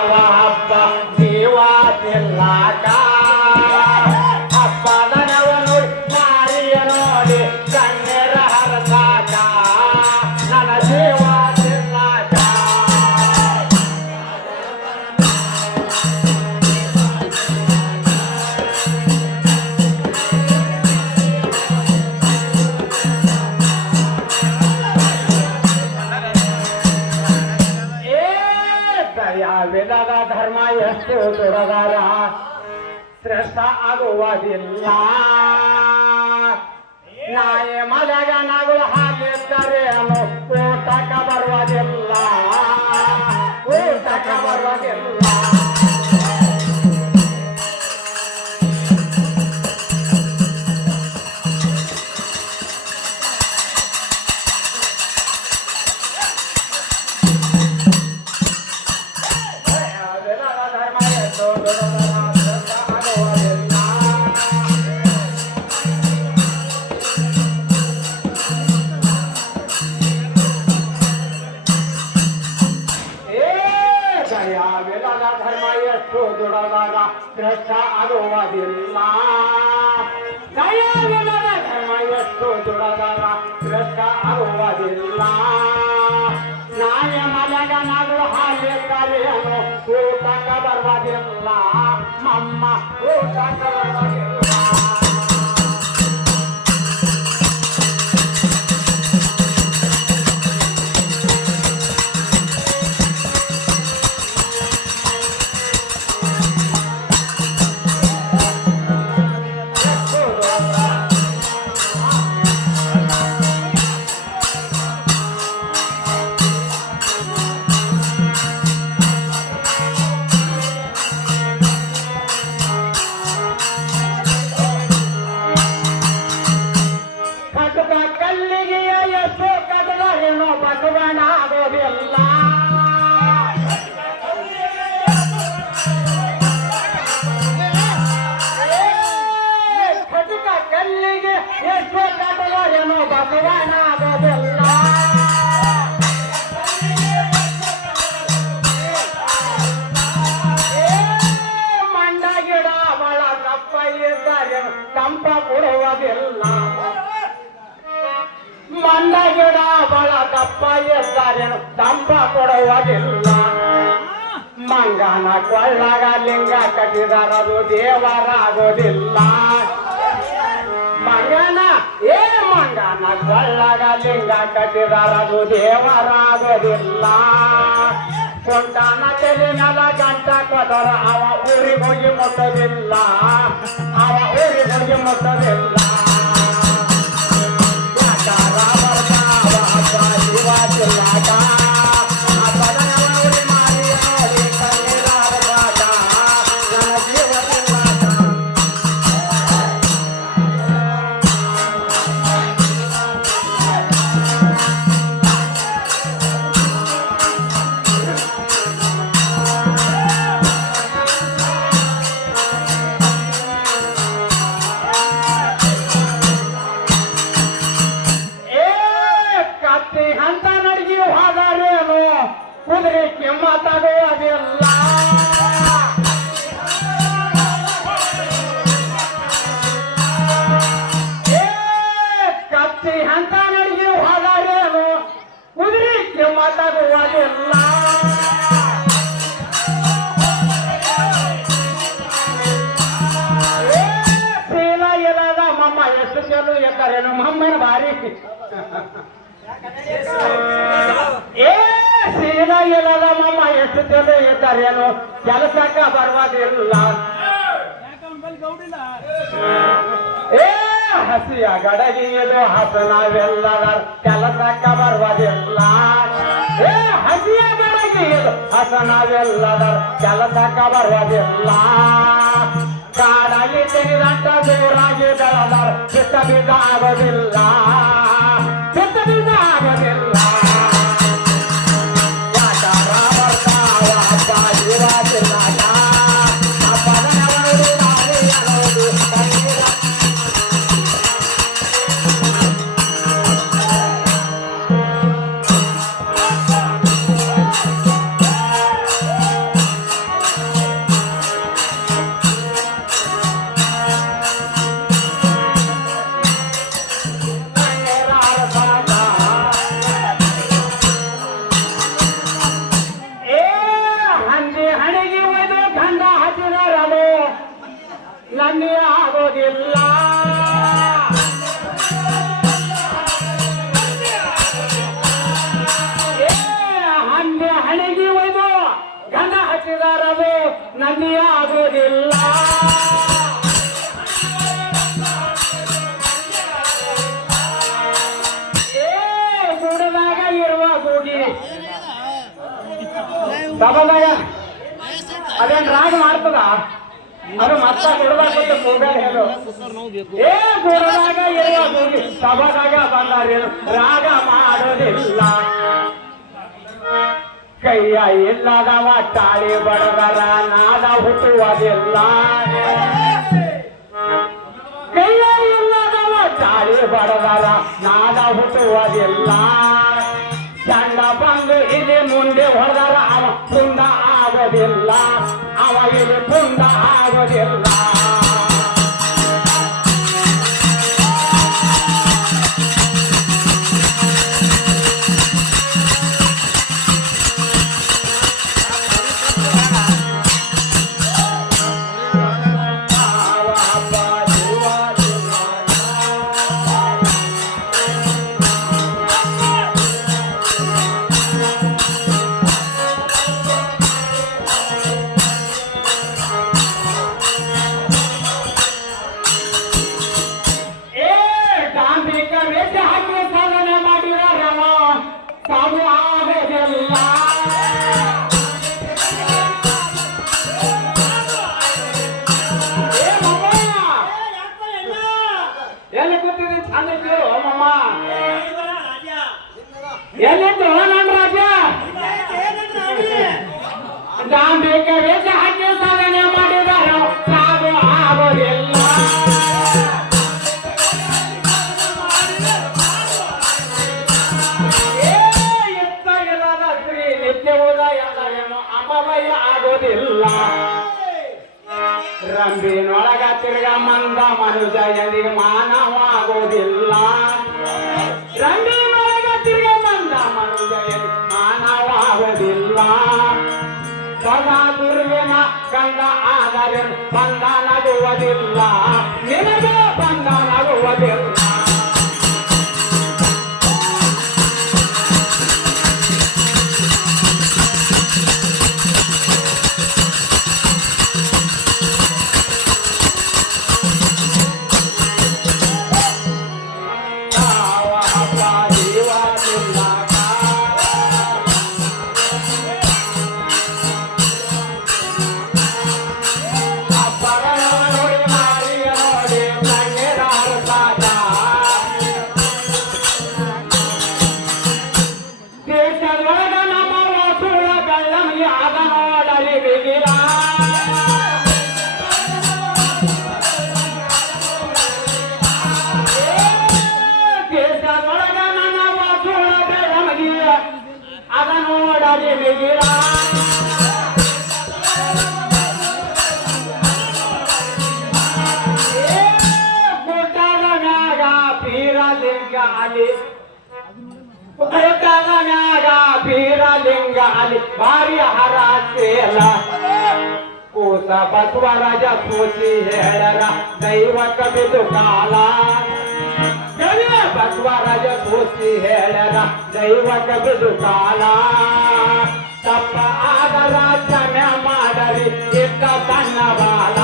আওয়াজ ಶ್ರೇಷ್ಠ ಆಗುವುದಿಲ್ಲ. ನಾಯ ಮಲಗ ನಗಳು ಹಾಕಿದ್ದರೆ ಊಟಕ್ಕೆ ಬರುವುದಿಲ್ಲ. ಊಟಕ್ಕೆ ಬರುವುದಿಲ್ಲ. ಶ್ರೇಷ್ಠ ಆಗುವುದಿಲ್ಲ ದಯಾವಿಲ್ಲದ ಧರ್ಮ ಎಷ್ಟು ದುಡದಾಗ ಕೃಷ್ಣ ಅರುವುದಿಲ್ಲ ನಾಯ ಮಲಗ ನಗು ಹಾಲಿದ್ದರೇನು ಊಟಕ ಬರುವುದಿಲ್ಲ ಊಟಕ ಬರುವುದಿಲ್ಲ ದಪ್ಪ ಇದ್ದಾರೆ ತಂಪ ಕೊಡುವುದಿಲ್ಲ ಮಂಗನ ಕೊಳ್ಳಗ ಲಿಂಗ ಕಟ್ಟಿದಾರದು, ದೇವರಾಗೋದಿಲ್ಲ. ಮಂಗನ? ಏ ಮಂಗನ ಕೊಳ್ಳಗ ಲಿಂಗ ಕಟ್ಟಿದಾರದು, ದೇವರಾಗೋದಿಲ್ಲ. ಸೊಂಟನ ತೆಲಿನಲ ಗಂಟ ಕೊದರ, ಅವ ಊರಿಗೆ ಹೋಗಿ ಮುಟ್ಟದಿಲ್ಲ. ಅವ ಊರಿಗೆ ಹೋಗಿ ಮುಟ್ಟೋದಿಲ್ಲ. ಮಮ್ಮ ಎತ್ತಾರೆ ನಮ್ಮಮ್ಮನ ಭಾರಿ ಏ ಶೀಲ ಇಲ್ಲದ ಮಮ್ಮ ಎಷ್ಟು ಚೆಲು ಎಕ್ಕರೇನು ಕೆಲಸಕ್ಕ ಬರುವುದಿಲ್ಲ. ಏ, ಹಸಿಯ ಗಡಗಿ ಇದು ಹಸನವೆಲ್ಲದ ಕೆಲಸಕ್ಕ ಬರುವುದಿಲ್ಲ. ಏ, ಹಸಿಯ ಗಡಗಿ ಇದು ಹಸನವೆಲ್ಲದ ಕೆಲಸಕ್ಕ ಬರುವುದಿಲ್ಲ. ಕಾಡಲ್ಲಿ ತೆಗೆದಂಟ ದೇವರಾಗಿ ಬೆಳೆದರ ಚಿತ್ತ ನನ್ನೇ ಆಗೋದಿಲ್ಲ. ಹಂಗೆ ಹಣೆಗೆ ಒಯ್ದು ಗಂಧ ಹಚ್ಚಿದಾರದು ನನ್ನ ಆಗೋದಿಲ್ಲ. ಗುಡದಾಗ ಇರುವ ಗೂಗಿ ಸಭದಾಗ ಅದೇನ್ ರಾಗ ಮಾಡ್ತದ? ಅದು ಮತ್ತ ಬಿಡಬಾರ್ದು ಮೊಬೈಲ್ ಹೇಳು ಏ ಗುಡದಾಗ ಇರುವ ಹೋಗಿ ಸಭದಾಗ ಬಂದಾರೇನು ರಾಗ ಮಾಡೋದಿಲ್ಲ ಕೈಯ ಇಲ್ಲದವ ತಾಳಿ ಬಡದರ ನಾದ ಹುಟ್ಟುವುದಿಲ್ಲ. ಕೈಯ ಇಲ್ಲದವ ತಾಳಿ ಬಡದರ ನಾದ ಹುಟ್ಟುವುದಿಲ್ಲ. ಚಂಡ ಬಂದು ಇಲ್ಲಿ ಮುಂದೆ ಹೊಡೆದರ ಅವ ಪುಂಡ ಆಗೋದಿಲ್ಲ ಅವ ಇಲ್ಲಿ ಮಂದ ಮನುಜ ಎಂದಿಗೆ ಮಾನವ ಆಗೋದಿಲ್ಲ ರಂಬಿನೊಳಗ ತಿರ್ಗ ಮಂದ ಮನುಜ ಎಂದಿಗೆ ಮಾನವ ಆಗೋದಿಲ್ಲ ಸದಾ ದುರ್ವಿನ ಗಂಡ ಆದರೆ ಬಂದ ನಗುವುದಿಲ್ಲ. ನಿನಗೆ ಬಂದ ನಗುವುದಿಲ್ಲ. भारी हारा सेला। कोसा बसवा राजा पोची हेडरा दैव कमी दुखाला बसवा राजा पोची हेडरा दैव कमी दुखाला तप आदरा चम्या माडरी एका बाला।